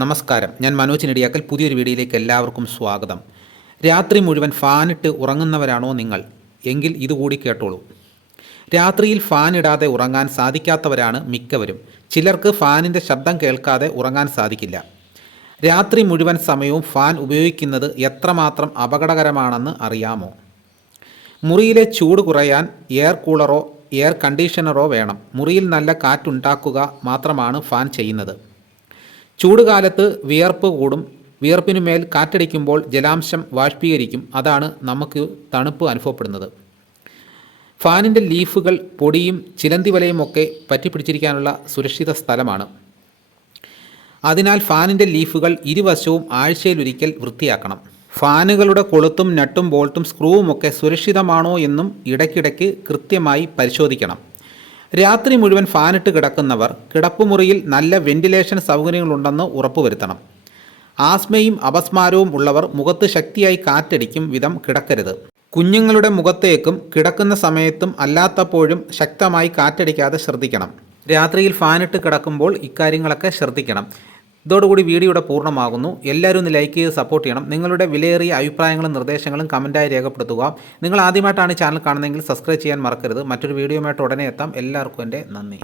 നമസ്കാരം. ഞാൻ മനോജ് നെടിയാക്കൽ. പുതിയൊരു വീഡിയോയിലേക്ക് എല്ലാവർക്കും സ്വാഗതം. രാത്രി മുഴുവൻ ഫാനിട്ട് ഉറങ്ങുന്നവരാണോ നിങ്ങൾ? എങ്കിൽ ഇതുകൂടി കേട്ടോളൂ. രാത്രിയിൽ ഫാൻ ഇടാതെ ഉറങ്ങാൻ സാധിക്കാത്തവരാണ് മിക്കവരും. ചിലർക്ക് ഫാനിന്റെ ശബ്ദം കേൾക്കാതെ ഉറങ്ങാൻ സാധിക്കില്ല. രാത്രി മുഴുവൻ സമയവും ഫാൻ ഉപയോഗിക്കുന്നത് എത്രമാത്രം അപകടകരമാണെന്ന് അറിയാമോ? മുറിയിലെ ചൂട് കുറയാൻ എയർ കൂളറോ എയർ കണ്ടീഷണറോ വേണം. മുറിയിൽ നല്ല കാറ്റുണ്ടാക്കുക മാത്രമാണ് ഫാൻ ചെയ്യുന്നത്. ചൂടുകാലത്ത് വിയർപ്പ് കൂടും. വിയർപ്പിനുമേൽ കാറ്റടിക്കുമ്പോൾ ജലാംശം വാഷ്പീകരിക്കും അതാണ് നമുക്ക് തണുപ്പ് അനുഭവപ്പെടുന്നത്. ഫാനിന്റെ ലീഫുകൾ പൊടിയും ചിലന്തി വലയും ഒക്കെ പറ്റിപ്പിടിച്ചിരിക്കാനുള്ള സുരക്ഷിത സ്ഥലമാണ്. അതിനാൽ ഫാനിന്റെ ലീഫുകൾ ഇരുവശവും ആഴ്ചയിലൊരിക്കൽ വൃത്തിയാക്കണം. ഫാനുകളുടെ കൊളുത്തും നട്ടും ബോൾട്ടും സ്ക്രൂവും ഒക്കെ സുരക്ഷിതമാണോ എന്നും ഇടയ്ക്കിടയ്ക്ക് കൃത്യമായി പരിശോധിക്കണം. രാത്രി മുഴുവൻ ഫാനിട്ട് കിടക്കുന്നവർ കിടപ്പുമുറിയിൽ നല്ല വെന്റിലേഷൻ സൗകര്യങ്ങളുണ്ടെന്ന് ഉറപ്പുവരുത്തണം. ആസ്മയും അപസ്മാരവും ഉള്ളവർ മുഖത്ത് ശക്തിയായി കാറ്റടിക്കും വിധം കിടക്കരുത്. കുഞ്ഞുങ്ങളുടെ മുഖത്തേക്കും കിടക്കുന്ന സമയത്തും അല്ലാത്തപ്പോഴും ശക്തമായി കാറ്റടിക്കാതെ ശ്രദ്ധിക്കണം. രാത്രിയിൽ ഫാനിട്ട് കിടക്കുമ്പോൾ ഇക്കാര്യങ്ങളൊക്കെ ശ്രദ്ധിക്കണം. ഇതോടുകൂടി വീഡിയോയുടെ പൂർണമാകുന്നു. എല്ലാവരും ഒന്ന് ലൈക്ക് ചെയ്ത് സപ്പോർട്ട് ചെയ്യണം. നിങ്ങളുടെ വിലയേറിയ അഭിപ്രായങ്ങളും നിർദ്ദേശങ്ങളും കമന്റായി രേഖപ്പെടുത്തുക. നിങ്ങൾ ആദ്യമായിട്ടാണ് ചാനൽ കാണുന്നതെങ്കിൽ സബ്സ്ക്രൈബ് ചെയ്യാൻ മറക്കരുത്. മറ്റൊരു വീഡിയോയുമായിട്ട് ഉടനെ എത്താം. എല്ലാവർക്കും എന്റെ നന്ദി.